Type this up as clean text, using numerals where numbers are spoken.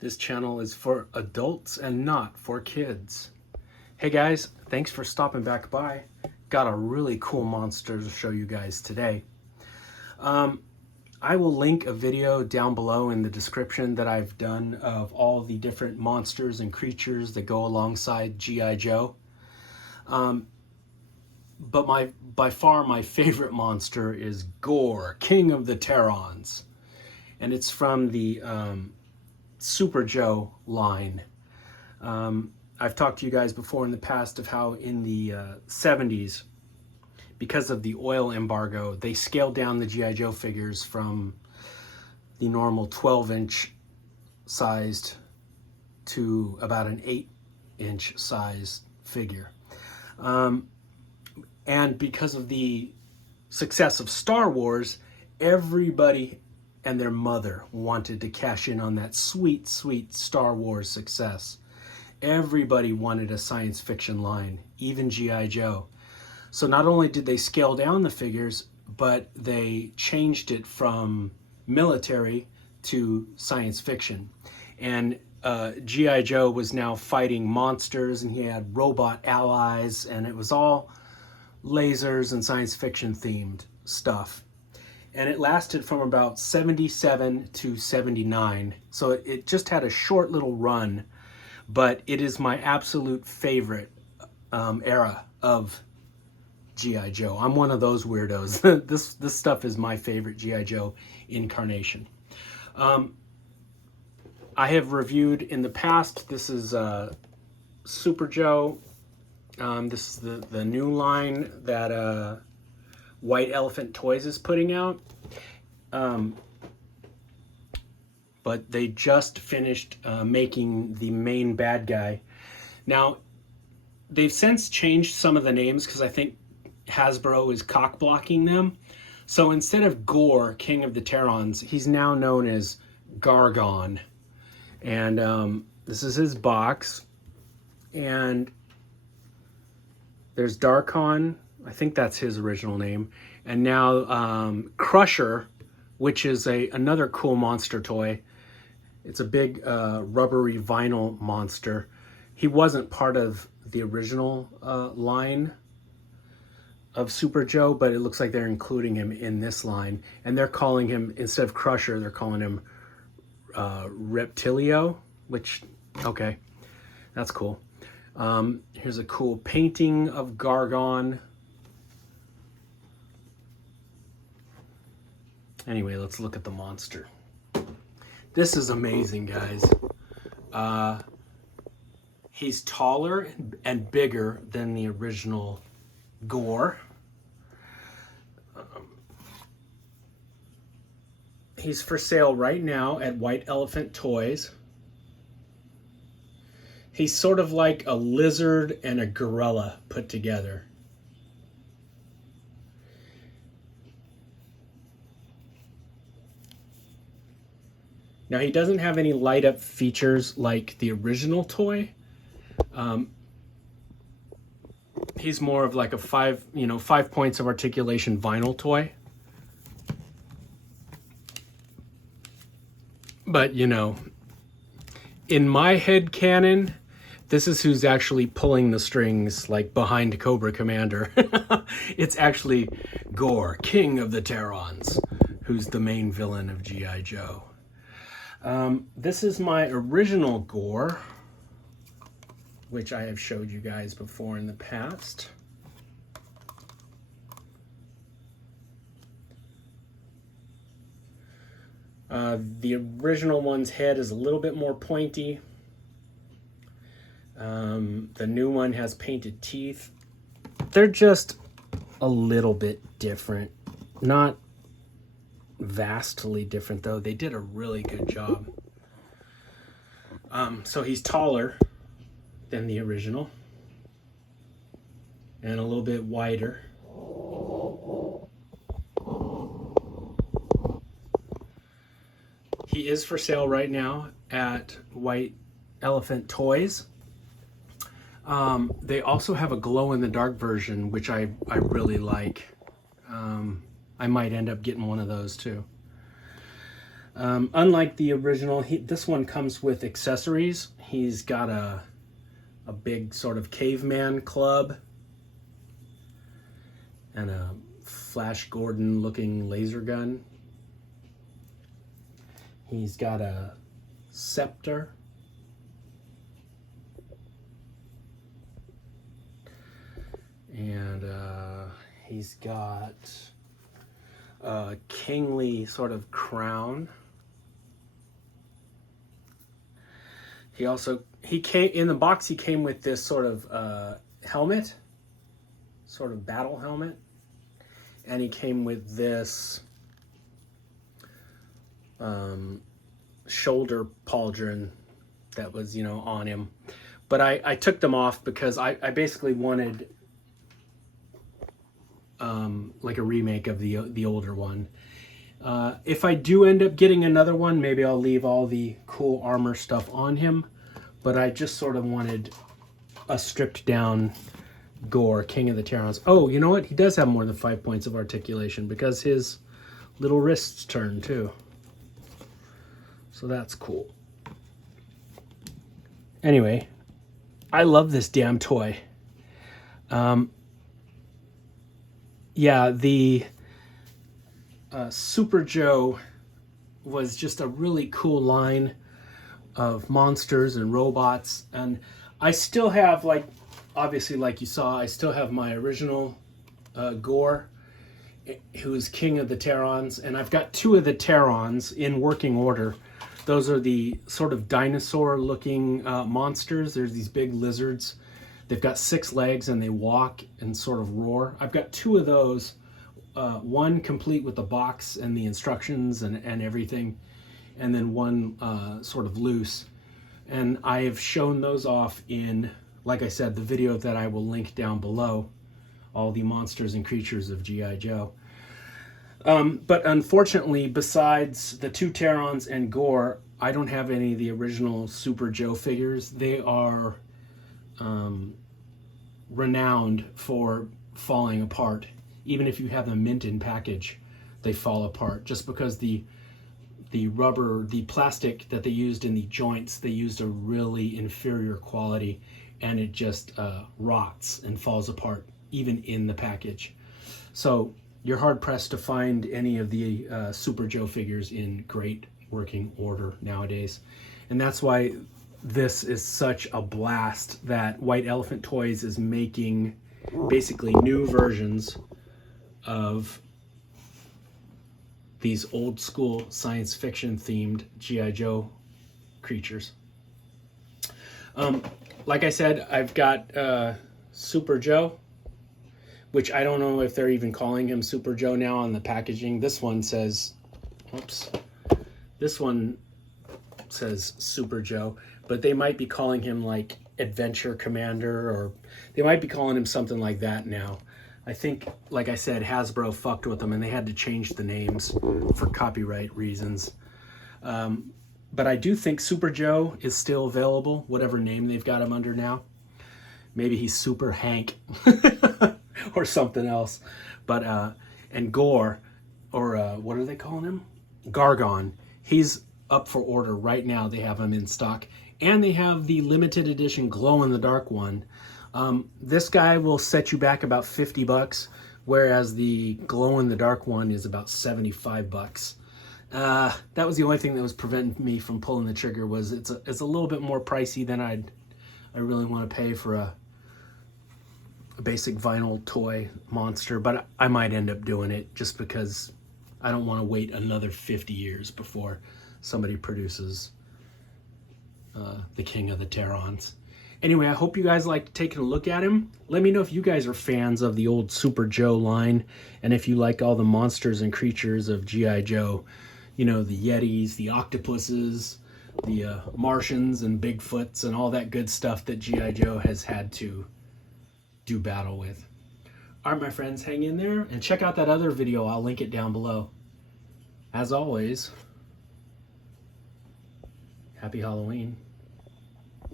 This channel is for adults and not for kids. Hey guys, thanks for stopping back by. Got a really cool monster to show you guys today. I will link a video down below in the description that I've done of all the different monsters and creatures that go alongside G.I. Joe. But by far my favorite monster is Gore, King of the Terrons. And it's from the Super Joe line. I've talked to you guys before in the past of how in the 70s, because of the oil embargo, they scaled down the G.I. Joe figures from the normal 12-inch sized to about an 8-inch sized figure. And because of the success of Star Wars, everybody and their mother wanted to cash in on that sweet, sweet Star Wars success. Everybody wanted a science fiction line, even G.I. Joe. So not only did they scale down the figures, but they changed it from military to science fiction. And G.I. Joe was now fighting monsters, and he had robot allies, and it was all lasers and science fiction themed stuff. And it lasted from about 77 to 79. So it just had a short little run, but it is my absolute favorite era of G.I. Joe. I'm one of those weirdos. This stuff is my favorite G.I. Joe incarnation. I have reviewed in the past. This is Super Joe. This is the new line that White Elephant Toys is putting out. But they just finished making the main bad guy. Now, they've since changed some of the names because I think Hasbro is cock-blocking them. So instead of Gore, King of the Terrons, he's now known as Gargon. And this is his box. And there's Darkon, I think that's his original name. And now Crusher, which is another cool monster toy. It's a big rubbery vinyl monster. He wasn't part of the original line of Super Joe, but it looks like they're including him in this line. And they're calling him, instead of Crusher, they're calling him Reptilio, which, okay, that's cool. Here's a cool painting of Gargon. Anyway, let's look at the monster. This is amazing, guys. He's taller and bigger than the original Gore. He's for sale right now at White Elephant Toys. He's sort of like a lizard and a gorilla put together. Now, he doesn't have any light up features like the original toy. He's more of like a 5 points of articulation vinyl toy. But, in my head canon, this is who's actually pulling the strings, like behind Cobra Commander. It's actually Gore, King of the Terrons, who's the main villain of G.I. Joe. This is my original Gore, which I have showed you guys before in the past. The original one's head is a little bit more pointy. The new one has painted teeth. They're just a little bit different. Not vastly different, though. They did a really good job. So he's taller than the original and a little bit wider. He is for sale right now at White Elephant Toys. They also have a glow-in-the-dark version, which I really like. I might end up getting one of those too. Unlike the original, this one comes with accessories. He's got a big sort of caveman club and a Flash Gordon looking laser gun. He's got a scepter. And he's got a kingly sort of crown. He came in the box. He came with this sort of helmet, sort of battle helmet, and he came with this shoulder pauldron that was, you know, on him. But I took them off because I basically wanted like a remake of the older one. If I do end up getting another one, maybe I'll leave all the cool armor stuff on him, but I just sort of wanted a stripped down Gore, King of the Terrans. Oh, you know what? He does have more than 5 points of articulation because his little wrists turn too. So that's cool. Anyway, I love this damn toy. Yeah, the Super Joe was just a really cool line of monsters and robots, and I still have, like, obviously, like you saw, I still have my original Gore, who's King of the Terrans, and I've got 2 of the Terrans in working order. Those are the sort of dinosaur-looking monsters. There's these big lizards. They've got 6 legs and they walk and sort of roar. I've got 2 of those, one complete with the box and the instructions and everything, and then one sort of loose. And I have shown those off in, like I said, the video that I will link down below, all the monsters and creatures of G.I. Joe. But unfortunately, besides the 2 Terrans and Gore, I don't have any of the original Super Joe figures. They are renowned for falling apart. Even if you have them mint in package, they fall apart just because the rubber, the plastic that they used in the joints, they used a really inferior quality, and it just rots and falls apart even in the package. So you're hard pressed to find any of the Super Joe figures in great working order nowadays. And that's why this is such a blast that White Elephant Toys is making basically new versions of these old school science fiction themed G.I. Joe creatures. Like I said, I've got Super Joe, which I don't know if they're even calling him Super Joe now on the packaging. This one says, oops, this one says Super Joe, but they might be calling him like Adventure Commander, or they might be calling him something like that now. I think, like I said, Hasbro fucked with them and they had to change the names for copyright reasons. But I do think Super Joe is still available, whatever name they've got him under now. Maybe he's Super Hank or something else. But, and Gore, or what are they calling him? Gargon. He's up for order right now. They have him in stock. And they have the limited edition glow-in-the-dark one. This guy will set you back about $50, whereas the glow-in-the-dark one is about $75. That was the only thing that was preventing me from pulling the trigger. Was it's a little bit more pricey than I really want to pay for a basic vinyl toy monster, but I might end up doing it just because I don't want to wait another 50 years before somebody produces the King of the Terrans. Anyway, I hope you guys liked taking a look at him. Let me know if you guys are fans of the old Super Joe line, and if you like all the monsters and creatures of G.I. Joe. You know, the Yetis, the octopuses, the Martians and Bigfoots, and all that good stuff that G.I. Joe has had to do battle with. All right, my friends, hang in there and check out that other video. I'll link it down below. As always, happy Halloween.